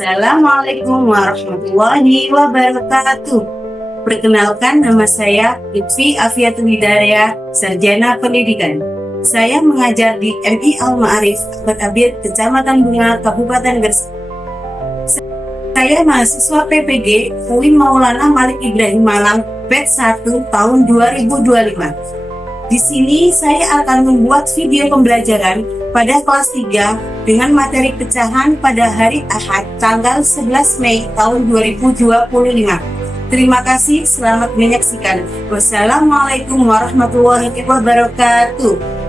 Assalamualaikum warahmatullahi wabarakatuh. Perkenalkan, nama saya Lutfi Afiatul Hidayah, Sarjana Pendidikan. Saya mengajar di MI Al-Ma'arif, Abad Kecamatan Bunga, Kabupaten Gresik. Saya mahasiswa PPG UIN Maulana Malik Ibrahim Malang, batch 1 tahun 2025. Di sini saya akan membuat video pembelajaran pada kelas 3 dengan materi pecahan pada hari Ahad tanggal 11 Mei tahun 2025. Terima kasih, selamat menyaksikan. Wassalamualaikum warahmatullahi wabarakatuh.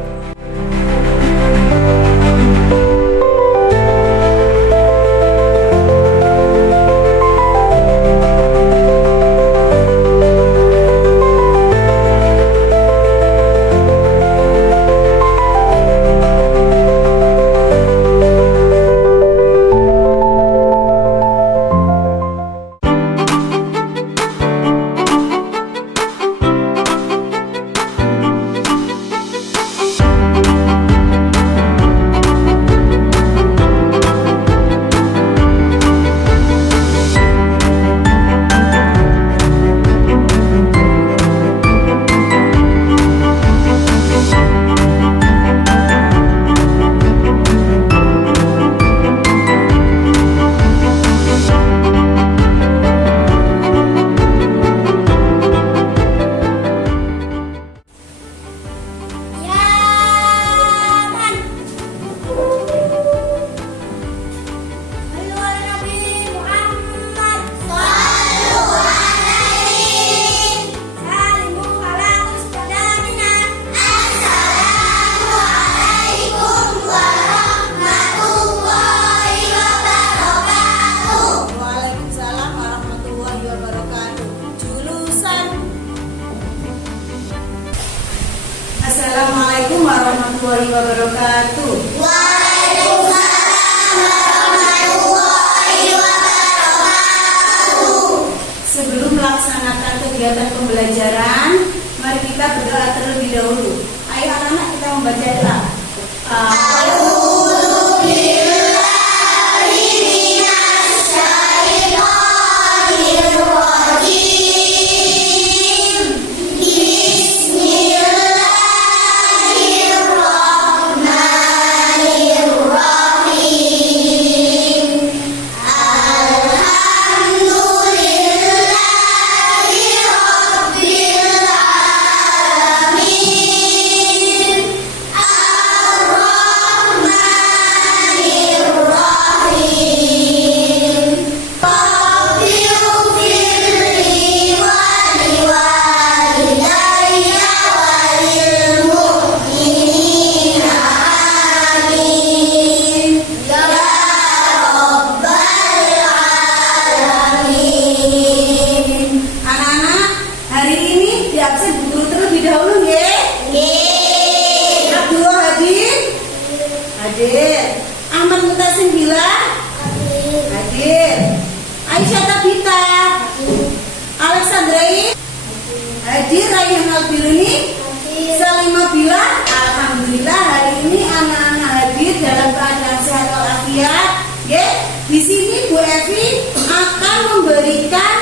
Assalamualaikum warahmatullahi wabarakatuh. Waalaikumsalam warahmatullahi wabarakatuh. Sebelum melaksanakan kegiatan pembelajaran, mari kita berdoa terlebih dahulu. Ayo anak-anak, kita membaca doa. Hadir. Ahmad Mutasim Bila hadir. Aisyah Tabita Alexandrai hadir. Rayhan Albiruni Salimah Bila. Alhamdulillah hari ini anak-anak hadir dalam keadaan sehat walafiat. Di sini Bu Evi akan memberikan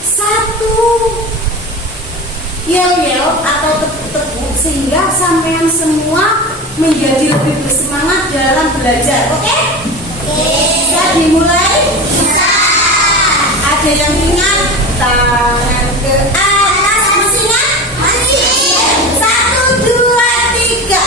satu yel-yel atau tepuk-tepuk sehingga sampean semua menjadi lebih bersemangat dalam belajar. Oke? Bisa dimulai? Bisa. Ada yang ingat? Tangan ke atas. Masih ingat? Masih. 1, 2, 3.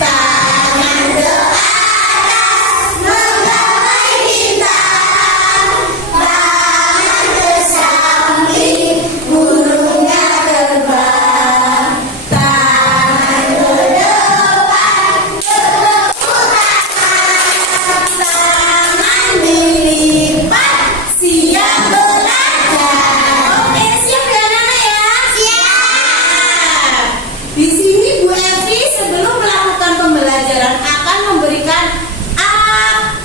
Tangan ke atas menggapai bintang, tangan ke samping burungnya terbang, tangan ke depan bertepuk tangan, tangan dilipat siap belajar. Oke, siap ya anak-anak ya? Siap. Di sini Bu Evi sebelum melakukan pembelajaran akan memberikan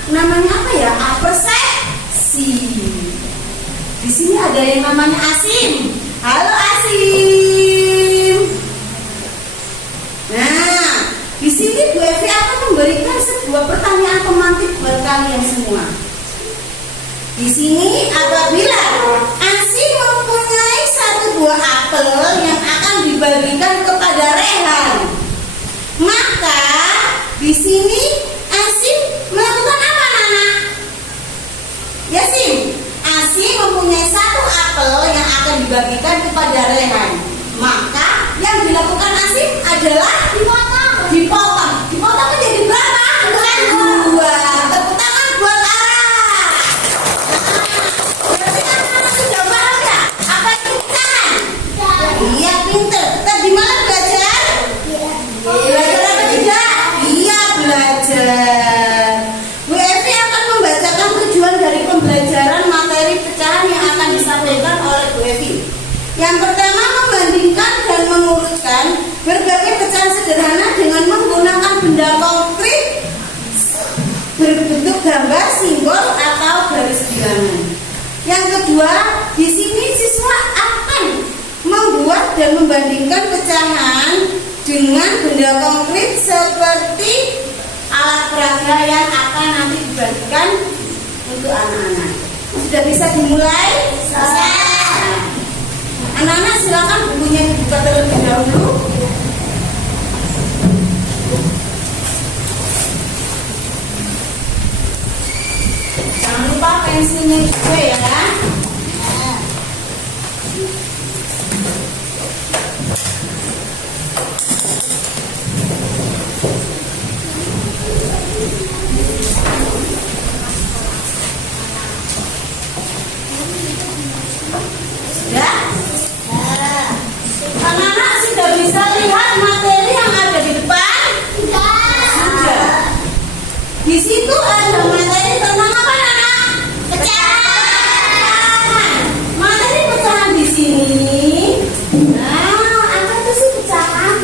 namanya apa ya? Persepsi. Di sini ada yang namanya Asim. Halo Asim. Nah, di sini Bu Evi akan memberikan sebuah pertanyaan pemantik buat kalian semua. Di sini apabila Asim mempunyai satu buah apel yang akan dibagikan kepada Rehan, maka di sini Asim melakukan apa, Nana? Yasim, Asim mempunyai satu apel yang akan dibagikan kepada Rehan. Maka yang dilakukan Asim adalah dipotong. Dipotong menjadi berapa? Dua. Tepuk tangan buat Ara. Berarti anak-anak sudah paham ya? Apa itu pecahan? Iya, pinter. Tadi malam belajar? Belajar apa tidak? Iya, belajar. Bu Evi akan membacakan tujuan dari pembelajaran materi pecahan yang akan disampaikan oleh Bu Evi. Yang pertama, membandingkan dan mengurutkan berbagai pecahan sederhana dengan menggunakan benda konkret berbentuk gambar, simbol, atau garis bilangan. Yang kedua, di sini siswa akan membuat dan membandingkan pecahan dengan benda konkret seperti alat peraga yang akan nanti dibagikan untuk anak-anak. Sudah bisa dimulai? Anak-anak silakan bukunya dibuka terlebih dahulu. Jangan lupa pensilnya juga ya. Sudah? Anak-anak sudah bisa lihat materi yang ada di depan? Sudah. Di situ ada materi tentang apa, Anak? Pecahan. Materi pecahan di sini. Nah, apa itu sih pecahan?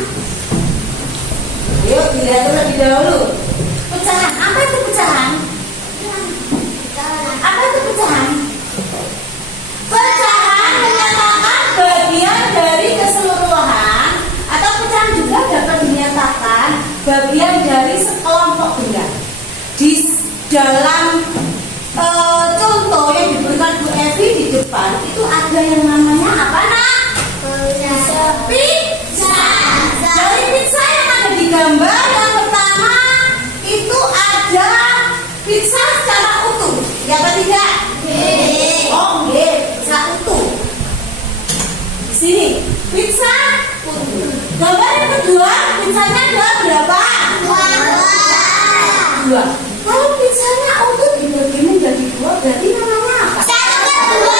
Yuk, dilihat terlebih dahulu. Pecahan, apa itu pecahan? Apa itu pecahan? Pecahan menyatakan bagian dari keseluruhan, atau pecahan juga dapat dinyatakan bagian dari sekelompok benda. Di dalam contoh yang diberikan Bu Evi di depan itu ada yang namanya apa, Nak? Pizza. Dari pizza yang ada di gambar yang pertama itu ada pizza secara utuh, ya apa tidak? Oh, pizza utuh. Di sini pizza utuh. Gambar yang kedua, pizzanya ada berapa? Dua. Kalau pizzanya utuh dibagi menjadi dua, berarti namanya apa? Dua.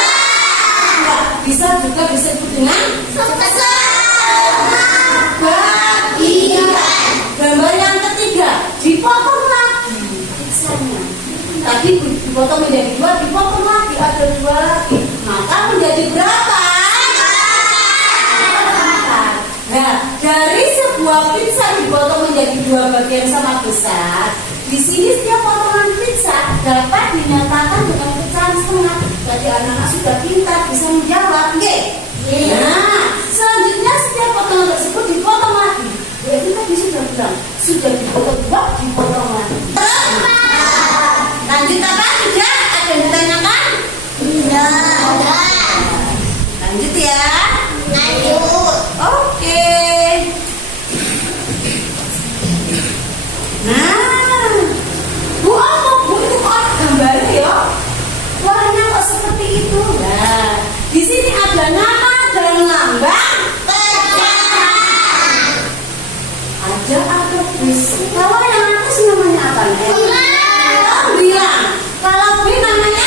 Bisa juga disebut dengan bagian. Gambar yang ketiga, dipotong lagi pizzanya. Tadi dipotong menjadi dua, dipotong lagi, ada dua lagi. Maka menjadi berapa? Nah, dari sebuah pizza dipotong menjadi dua bagian sama besar. Di sini setiap potongan pizza dapat dinyatakan dengan pecahan setengah. Jadi anak-anak sudah pintar bisa menjawab, nggih? Nah, selanjutnya setiap potongan tersebut dipotong lagi. Berarti tadi sudah bilang, sudah dipotong dua, dipotong lagi. Lanjut apa? Tidak? Ada yang ditanyakan? Lanjut ya. Oke. Nah, Bu itu kok gambarnya ya? Warnanya kok seperti itu? Nah, di sini ada nama dan lambang pecahan. Ada apa bis? Kalau yang atas namanya apa? Bilang. Kalau B namanya?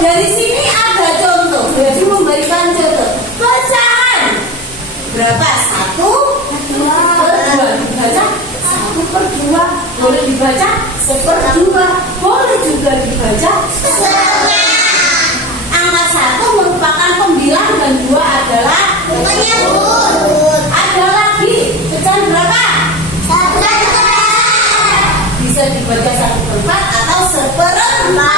Dari sini ada contoh. Jadi memberikan contoh. Pecahan berapa? 1/2. Dibaca 1/2. Boleh dibaca 1/2. Boleh juga dibaca setengah. Angka 1 merupakan pembilang dan 2 adalah penyebut. Ada lagi pecahan berapa? 1/4. Bisa dibaca 1/4 atau 1/4.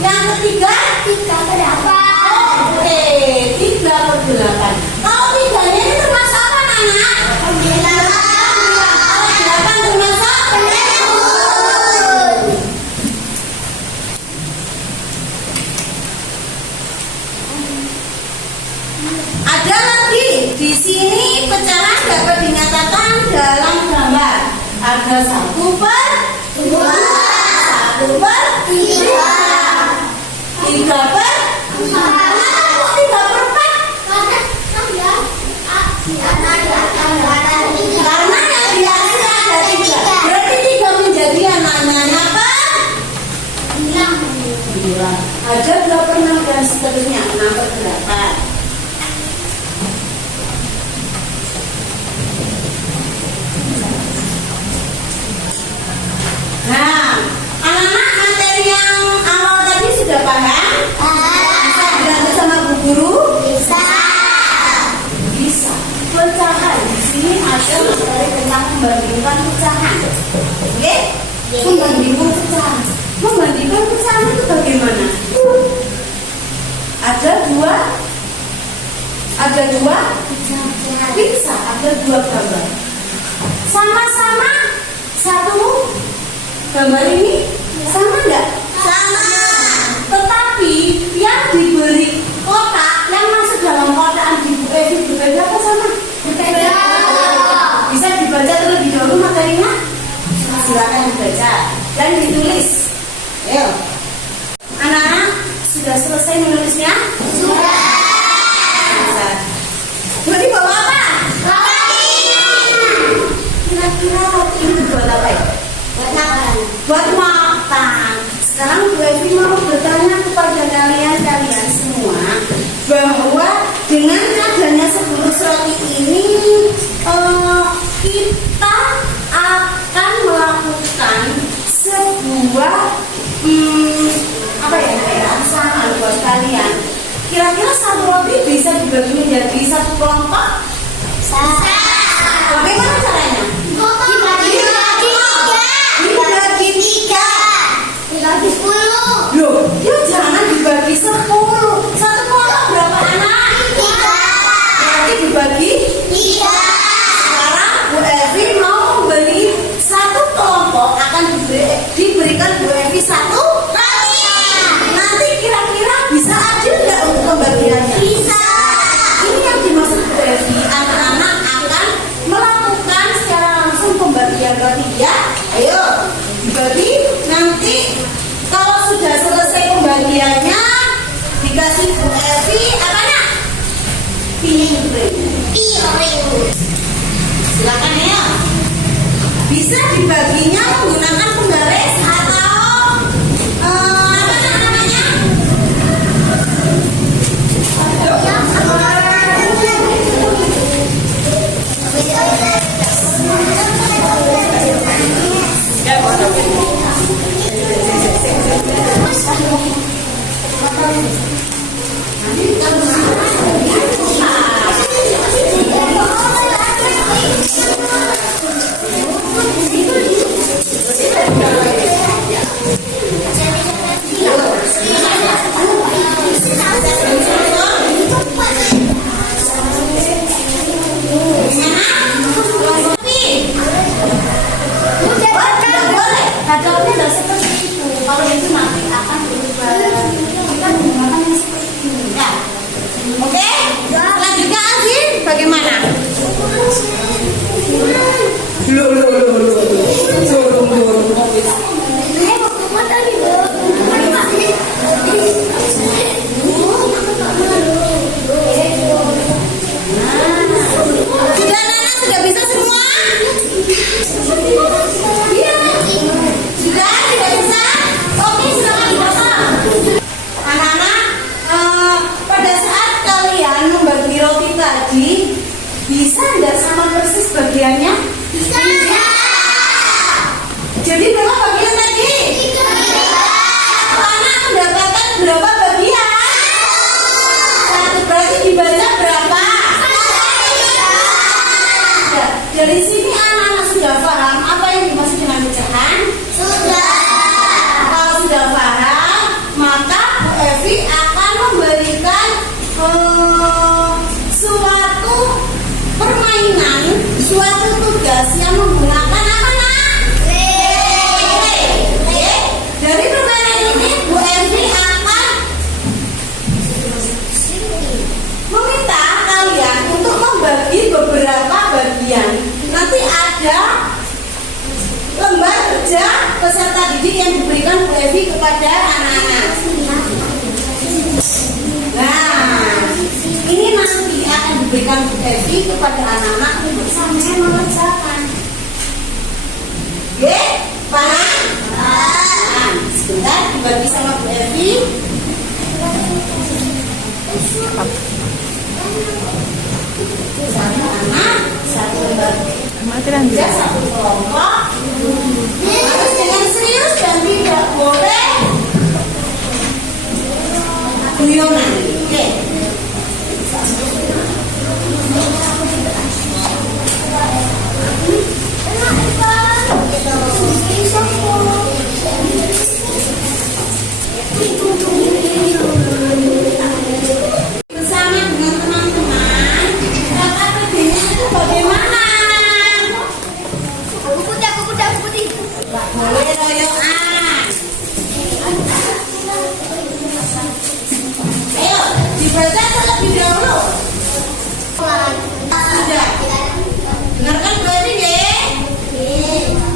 Yang ketiga, 3/8. Oke, 3/8. Kalau 3-nya ini termasuk apa, Nana? Pembilang. Kalau 8 termasuk penyebut. Ada 1/2, 1/3, 3/4. Karena yang di atas ada 3. Berarti 3 menjadi yang namanya apa? 9. Ada 2/6 dan seterusnya 6/8. Nah, anak-anak materi yang awal tadi sudah paham? Bisa dibantu sama Bu Guru? Bisa. Pecahan di sini ada materi tentang membandingkan pecahan. Oke? Membandingkan pecahan. Membandingkan pecahan itu bagaimana? Ada dua bisa ada 2 gambar. Sama-sama satu gambar ini sama enggak? Sama. Tetapi yang diberi kotak, yang masuk dalam kotaan di Bu Evi berbeda apa sama? Berbeda. Bisa dibaca terlebih dahulu materinya? Silakan dibaca dan ditulis. Ayo. Anak-anak sudah selesai menulisnya? Sudah. Berarti bawa apa? Kira-kira roti ini buat apa ya? Buat makan. Sekarang Bu Evi mau bertanya kepada kalian semua bahwa dengan adanya 10 roti ini kita akan melakukan sebuah pasangan buat kalian. Kira-kira 1 roti bisa dibagi menjadi 1 kelompok? Bisa. Bagaimana caranya? Dibagi 3. Dibagi 10. Loh, ya jangan dibagi 10. 1 kelompok berapa anak? 3. Berarti dibagi 3. Sekarang Bu Evi mau membeli 1 kelompok, akan diberikan Bu Evi 1 roti. Nanti kira-kira bisa adil nggak untuk pembagiannya? Bisa. Ini yang dimaksud Bu Evi. Anak-anak akan melakukan secara langsung pembagian roti ya. Ayo dibagi. Nanti kalau sudah selesai pembagiannya dikasih Bu Evi apa nak? Piring. Silakan ya. Bisa dibaginya menggunakan penggaris atau apa namanya? Hadapnya tidak seperti itu. Kalau itu nanti akan berubah. Kita menggunakan yang seperti ini. Ya. Oke? Selanjutnya Azin, bagaimana? Sudah Nana, sudah bisa semua? Iya. Sudah, tidak bisa? Oke, silakan dipasang. Anak-anak, pada saat kalian membagi roti tadi, bisa nggak sama persis bagiannya? Bisa. Jadi berapa bagian tadi? 3. Anak mendapatkan berapa bagian? 1. Berarti dibaca berapa? 1. Dari sini anak-anak sudah paham apa yang dimaksud dengan pecahan? Sudah. Kalau sudah paham, maka Bu Evi akan memberikan suatu permainan, suatu tugas yang menggunakan apa nak? Dari permainan ini Bu Evi akan meminta kalian untuk membagi beberapa bagian. Nanti ada kerja peserta didik yang diberikan Bu Evi kepada anak-anak. Nah, ini nanti akan diberikan Bu Evi kepada anak-anak untuk sampai mengerjakan. Oke, paham? Paham. Sebentar dibagi sama Bu Evi. Satu anak, satu lembar kerja, satu kelompok. Harus dengan serius dan tidak boleh guyonan. Oke. Bersama dengan teman-teman, KKPD-nya itu bagaimana? Aku putih. Nggak boleh royoan. Ayo, dibaca terlebih dahulu. Sudah. Dengarkan berarti ya.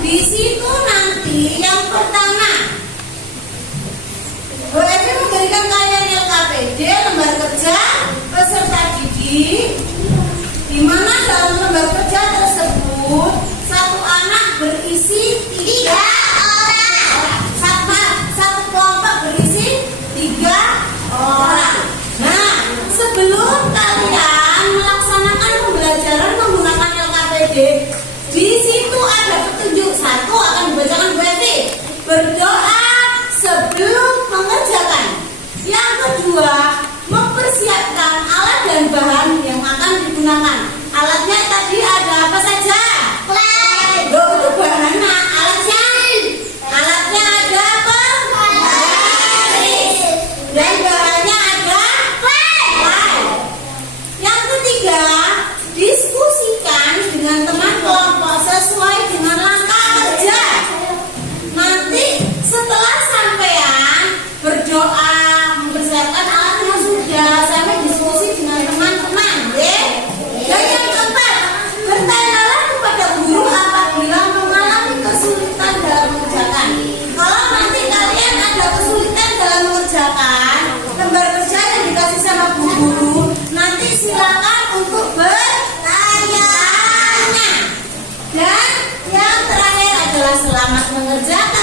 Di situ nanti yang pertama, Bu Evi memberikan kalian LKPD, lembar kerja peserta didik, di mana dalam lembar kerja tersebut satu anak berisi 3 orang, satu kelompok berisi 3 orang. Nah, sebelum kalian melaksanakan pembelajaran menggunakan LKPD, di situ ada petunjuk. Satu akan dibacakan Bu Evi, berdoa sebelum mengerjakan. Yang kedua, mempersiapkan alat dan bahan yang akan digunakan. Alatnya tadi ada apa saja? Loh, itu bahan alatnya. Alatnya ada apa? Dan bahannya ada Yang ketiga, diskusikan dengan teman kelompok sesuai dengan langkah kerja. Nanti setelah sampean berdoa, mempersiapkan alatnya sudah, sampai diskusi dengan teman-teman, ya. Dan yang keempat, bertanyalah kepada guru apabila mengalami kesulitan dalam mengerjakan. Kalau nanti kalian ada kesulitan dalam mengerjakan lembar kerja yang dikasih sama bu guru, nanti silakan untuk bertanya. Dan yang terakhir adalah selamat mengerjakan.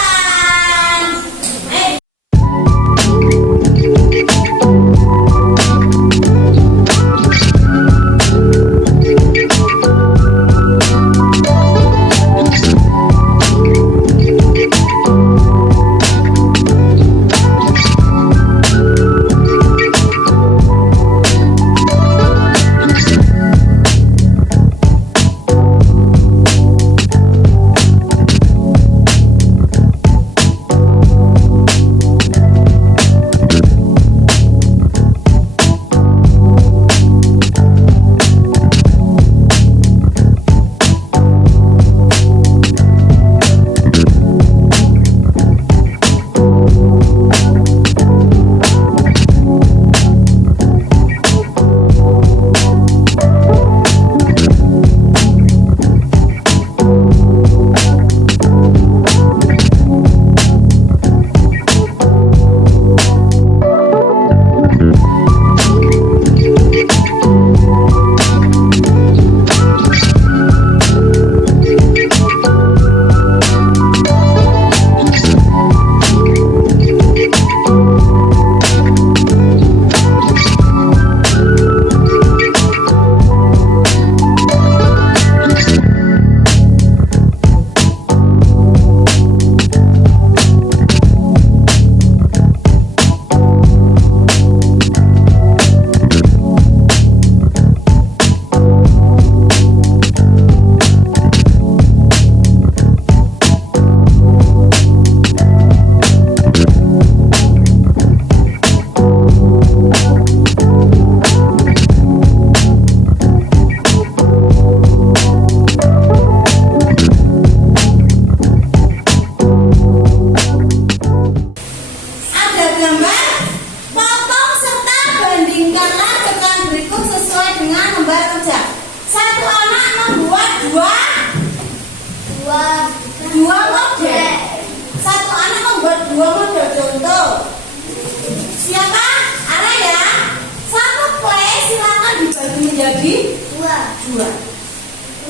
Satu anak membuat dua objek. dua model contoh. Siapa? Ara ya. Satu kue silakan dibagi menjadi dua.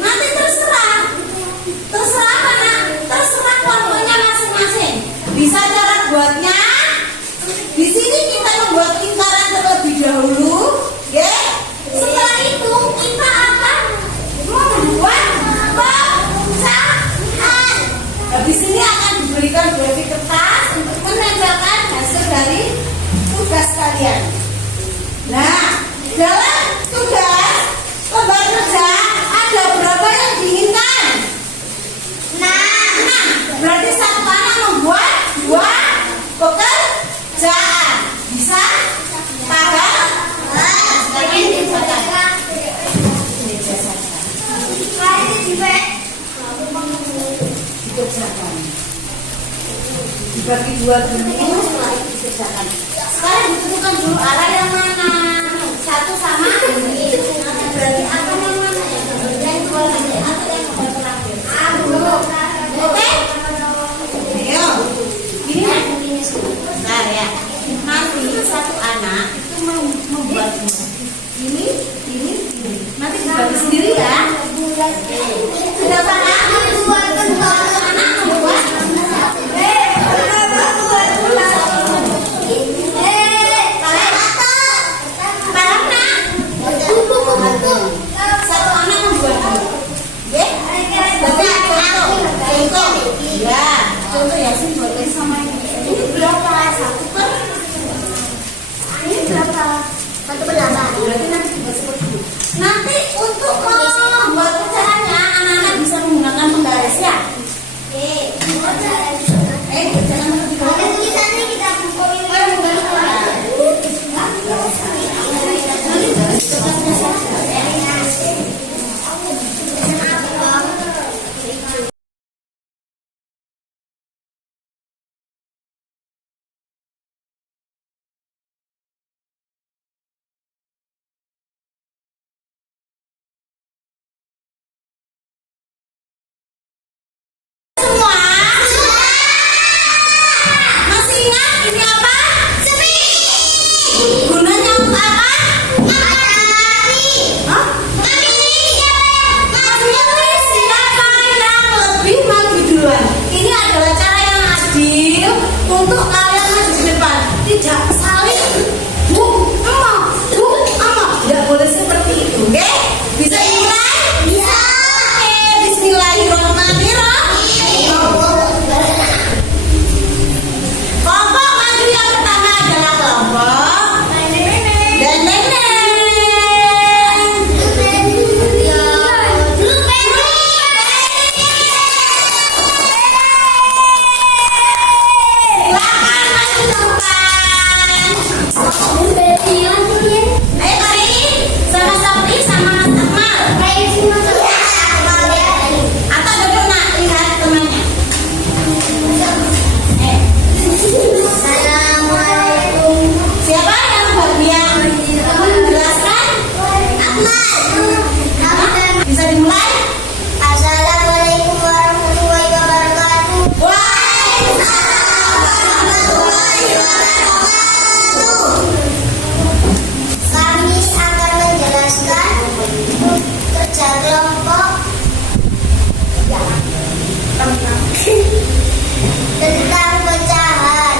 Nanti terserah mana? Terserah kelompoknya masing-masing. Bisa cara buatnya. Di sini kita membuat lingkaran terlebih dahulu, ya. Setelah itu kita akan membuat pecahan. Nah, di sini akan diberikan grafik kertas untuk menempelkan hasil dari tugas kalian. Nah, dalam tugas lembar kerja ada berapa yang diinginkan? Nah, berarti satu anak membuat dua pekerjaan. Bisa? Paham? Dikerjakan. Dibagi dua dulu, dikerjakan. Sekarang ditentukan dulu arah yang mana. Satu sama ini. Berarti akan yang mana ya? Yang dua lagi atau yang terakhir? Oke? Ayo. Ini sebentar ya. Nanti satu anak itu membuat ini. Nanti dibagi sendiri ya. Sudah paham? Anak membuat. Paham nak? Satu anak membuat dulu. Ya? Contoh. Ya. Contoh ya sih buatnya sama ini. Ini berapa? Satu per? Ini berapa? Satu per 8. Berarti nanti juga seperti itu. Nanti untuk membuat pecahannya anak-anak bisa menggunakan penggaris ya. Jangan lebih banyak. Tulisannya kita kumpulin. Semua masih ingat ini apa? Gunanya untuk apa? Hah? Siapa yang lebih maju duluan? Ini adalah cara yang adil untuk kalian maju ke depan. Tidak saling tidak boleh seperti itu, oke? Bisa dimulai? Bisa. Oke, bismillahirrahmanirrahim. Kelompok maju yang pertama adalah kelompok dan nenek. Silakan maju ke depan. Ayo kali sama Sabri sama Mas Akmal. Atau duduk nak lihat temannya. Siapa yang bagian menjelaskan? Akmal. Bisa dimulai? Assalamualaikum warahmatullahi wabarakatuh. Waalaikumsalam warahmatullahi wabarakatuh. Kami akan menjelaskan kerja kelompok tentang pecahan.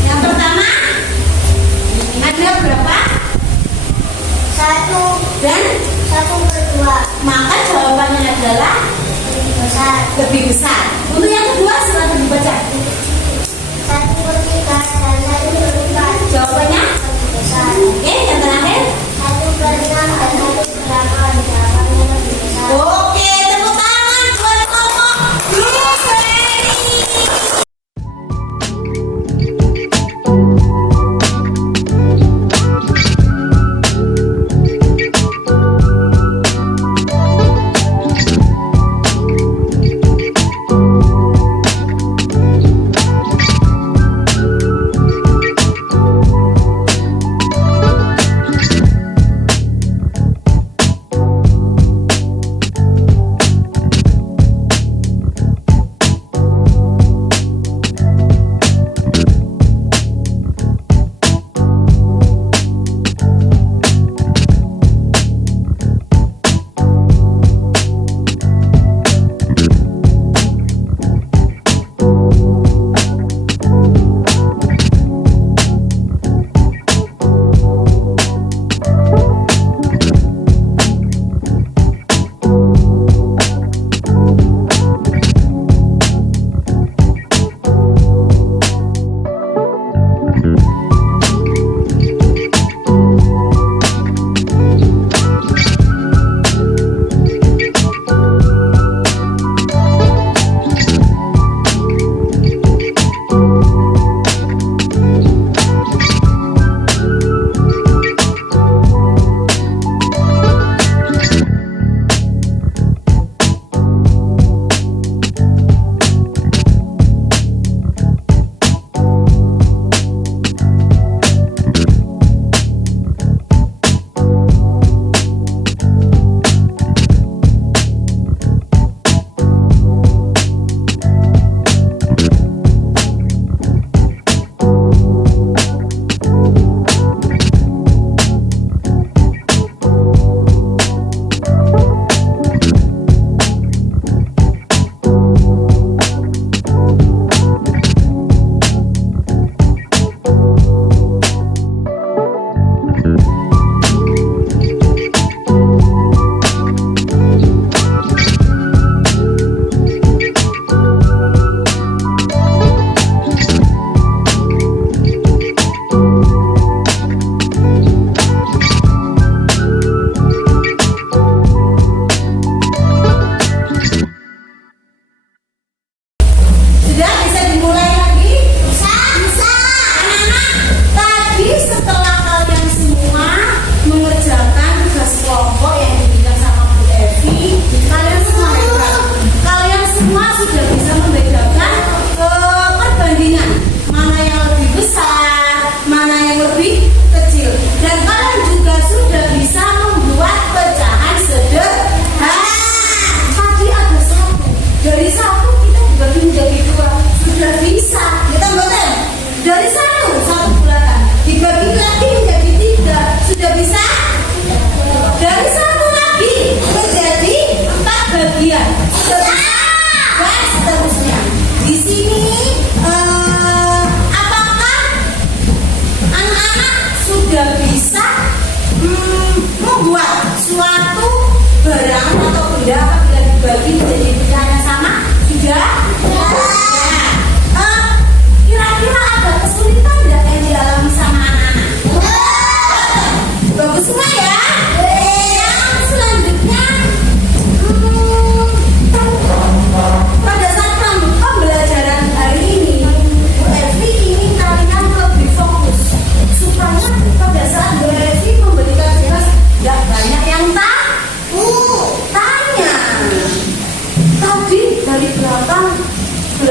Yang pertama ada berapa? Satu Dan per 2 maka jawabannya adalah besar. lebih besar. Untuk yang kedua silakan dibaca. 1 per 3 dan 1 per 4 Jawabannya besar. oke. Yang terakhir 1 per 6 dan 1 per 8 jawabannya lebih besar. oke. Tepuk tangan buat kelompok Blueberry.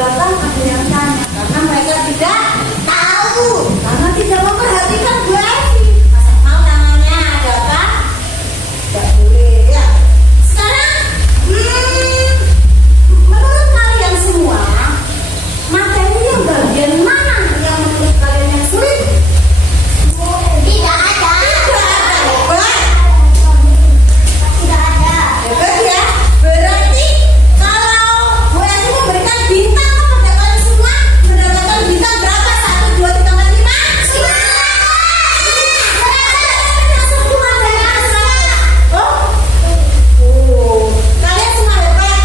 belakang ada yang tanya karena mereka tidak tahu, karena tidak memperhatikan Bu Evi. Masa mau namanya ada apa? Tidak boleh ya. Sekarang menurut kalian semua, materi yang bagian mana yang menurut kalian yang sulit? Tidak ada. Hebat. Tidak ada. Hebat ya. Berarti kalau Bu Evi memberikan bintang kepada kalian semua, mendapatkan bintang berapa? 1, 2, 3, 4, 5? 5. Oh, kalian semua hebat.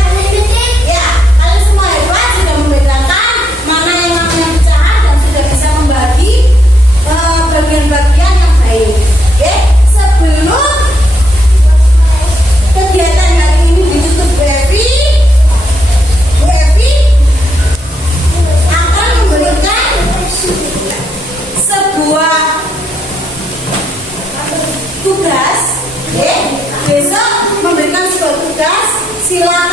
Ya, kalian semua hebat, sudah membedakan mana yang namanya pecahan dan sudah bisa membagi bagian-bagian yang baik. Oke, sebelum kegiatan hari ini ditutup, Bu Evi akan memberikan sebuah tugas. Besok memberikan sebuah tugas. Silakan